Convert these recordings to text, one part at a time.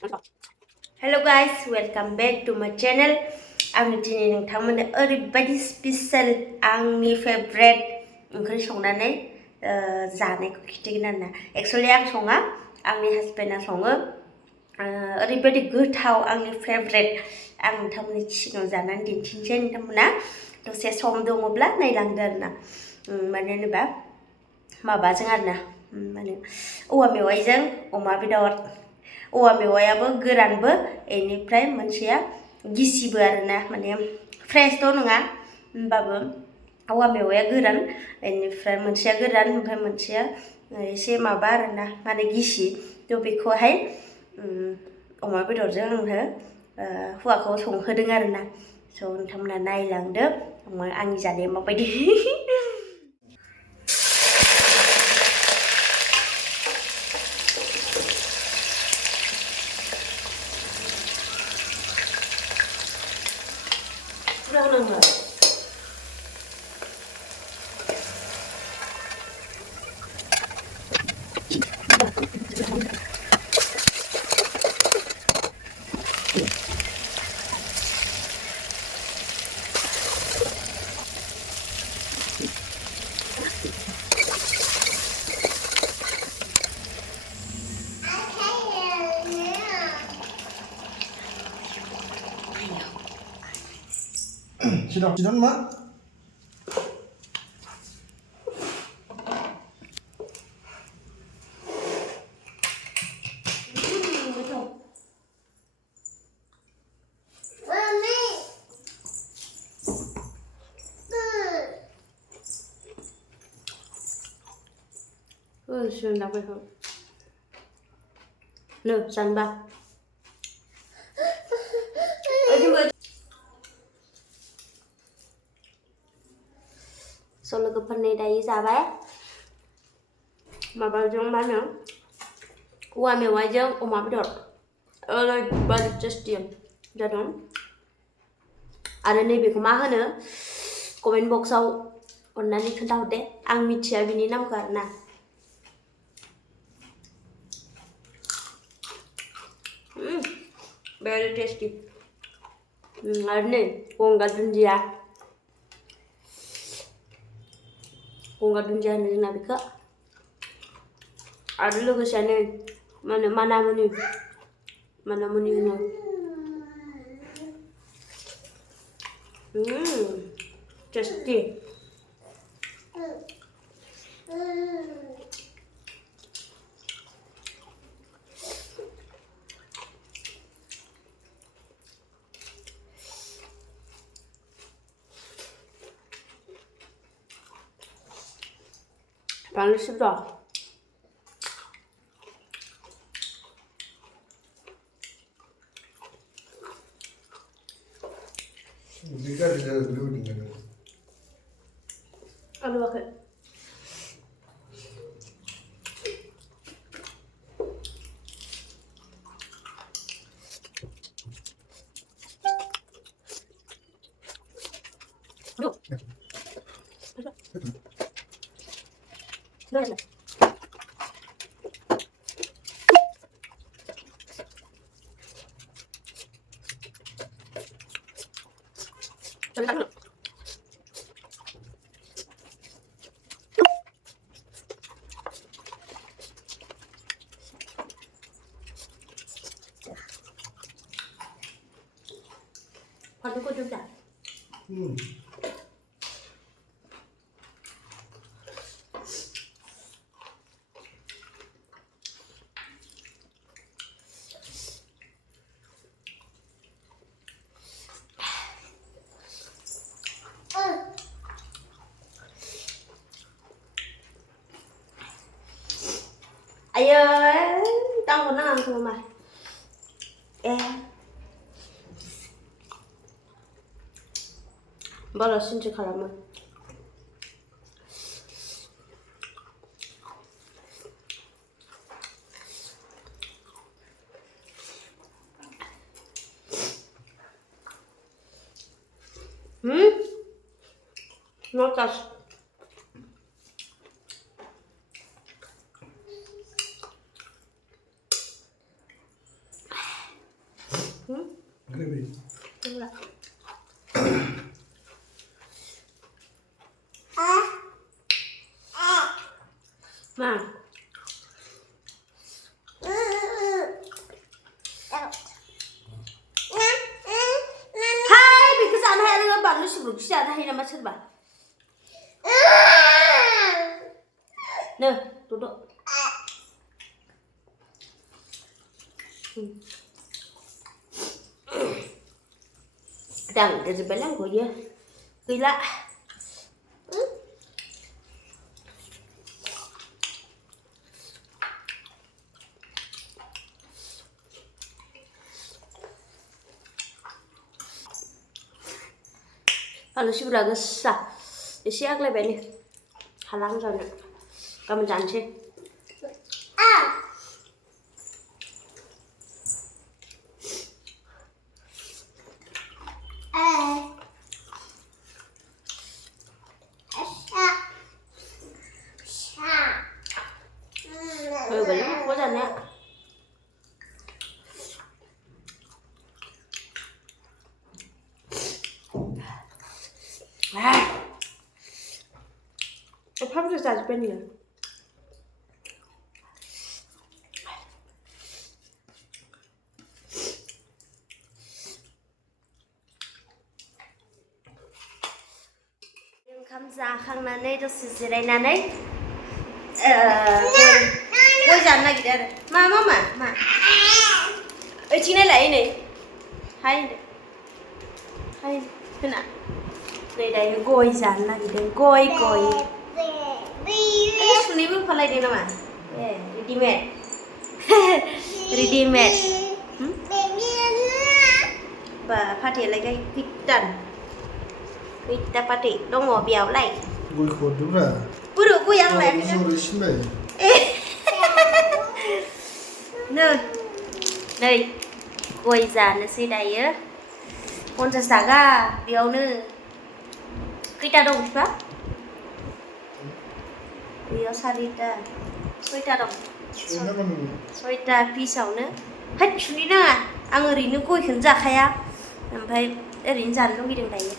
Hello guys, welcome back to my channel. आं दिनै नोंथांमोननो ओरैबायदि स्पेशल आंनि फेभरेट ओंख्रि संनानै जानायखौ खिन्थिगोन आरोना। एक्चुअलि आं सङा, आंनि हासबेन्डआ सङो। ओरैबायदि गोथाव आंनि फेभरेट आं नोंथांमोननि सिगाङाव जानानै दिन्थिनोसै। नोंथांमोना दसे सम दङब्ला नायलांदो आरोना। मानो होनोबा माबाजों आरोना, माने औवा मेवाइजों अमा बेदर। औवा मेवायाबो गोरानबो, बेनिफ्राय मोनसेया गिसिबो आरोना, माने फ्रेशथ' नङा होमबाबो औवा मेवाया गोरान, बेनिफ्राय मोनसेया गोरान, ओमफ्राय मोनसेया एसे माबा आरोना, माने गिसि। थ' बेखौहाय अमा बेदरजों आङो हौवाखौ संहोदों आरोना। स' नोंथांमोना नायलांदो आंनि जानाया माबायदि। Sit down, ma. Sườn đọc về không? Nè, sẵn ba. So लोगोफोरनि दायो जाबाय माबाजों मा होनो औवा मेवाइजों अमा बेदर ओरैबायदि टेस्टि जादों। आरो नैबेखौ मा होनो कमेन्ट बक्सआव अननानै खोन्थाहरदे, आं मिथिया बिनि नामखौ आरोना। Very tasty. आरो नै गंगार दुन्दिया होनो जोंना बेखौ। आरो लोगोसेनो मा होनो मानामुनि होनो। टेस्टी। बानलु सिब्र'। Aduh, pakai. Aduh. Sudah. Sudah dulu. Còn có chút đã. Ayo, tao còn đang ăn không mà. 바로 신지 가라면. Notas. Gravy. Đúng rồi. Mà hai bị cái dạng này nó bạn nó sử dụng cái dạng này là mà chết bà nè tụi độ đang cái gì bé lắm của gì kỳ lạ Kalau sih udah gesah, isi aku lebih nih, halang sana, kamu jangan sih. Banyak aku jangan ya. Tôi không được giải bên này. Kamza khangnaनै dसे जिरायनानै गय जानो नागिरदों आरो मा ओइथिं नायलाय नै हाय होना नै दायो गय जानो नागिरदों गय सुनैबो फालायदों नामा रेडिमेड बा फाथैयालाय खैथा फाथै दङ बेयावलाय Goi khordura. Buru gय आंलाय Zor işinbay. नै गय जानोसै दायो 50 थाखा बेयावनो खैथा दं बिफा बेयाव 4टा 6टा दं 6टा पिसावनो होद सुनि नाङा आं ओरैनो गयखौनो जाखाया ओमफ्राय ओरैनो जानो लुगैदों दायो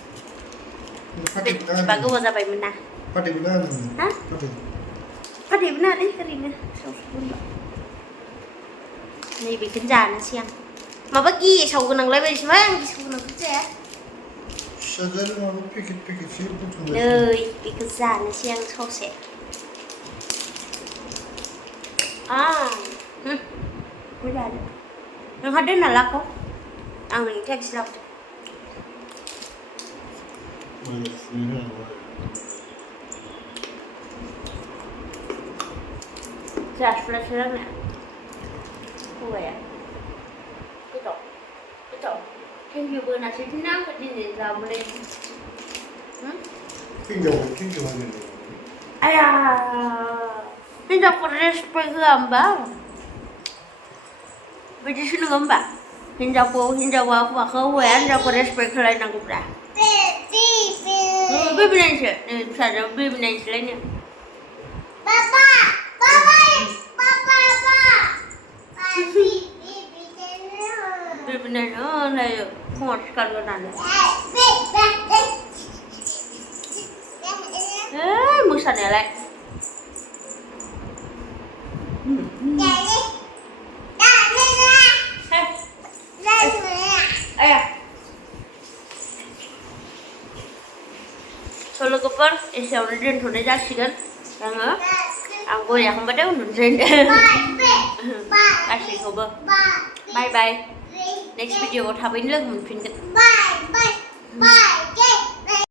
बिफा गोबाव जाबायमोन ना Pakai benar nih. Hah? Pakai benar nih oरैनो नै बेखौनो जानोसै आं माबा गेसाव गोनांलाय बायदिसोमोन आं गेसाव गोनांखौ जाया Şeker malı paket şey butuyor. नै बेखौ जानोसै आं ससे मोजां नोंहा दोनना लाखौ आं नोंनि टेक्सि लाबोदों जासुलासो आंना हौवाया गोथाव थेंकिउबो होनासै दिनै आंखौ दिनै लाबोलाय Tinggal aja. आया हिनजावखौ रेसपेक्ट होआ होमबा बिदिसो नङा होमबा हिनजावा हौवाखौ हौवाया हिनजावखौ रेसपेक्ट होलायनांगौब्रा बेबि नायनोसो नै फिसाजोआ बेबि नायनोसैलायनो बेबि नायनो नायो फुङाव सिखारग्रोनानै मोसानायालाय लोगोफोर एसेयावनो दोनथ'नाय जासिगोन आं गय जाखांबाथाय उन्दुनोसै गासैखौबो बाय नेक्स्ट भिडिअ'आव थाबैनो लोगो मोनफिनगोन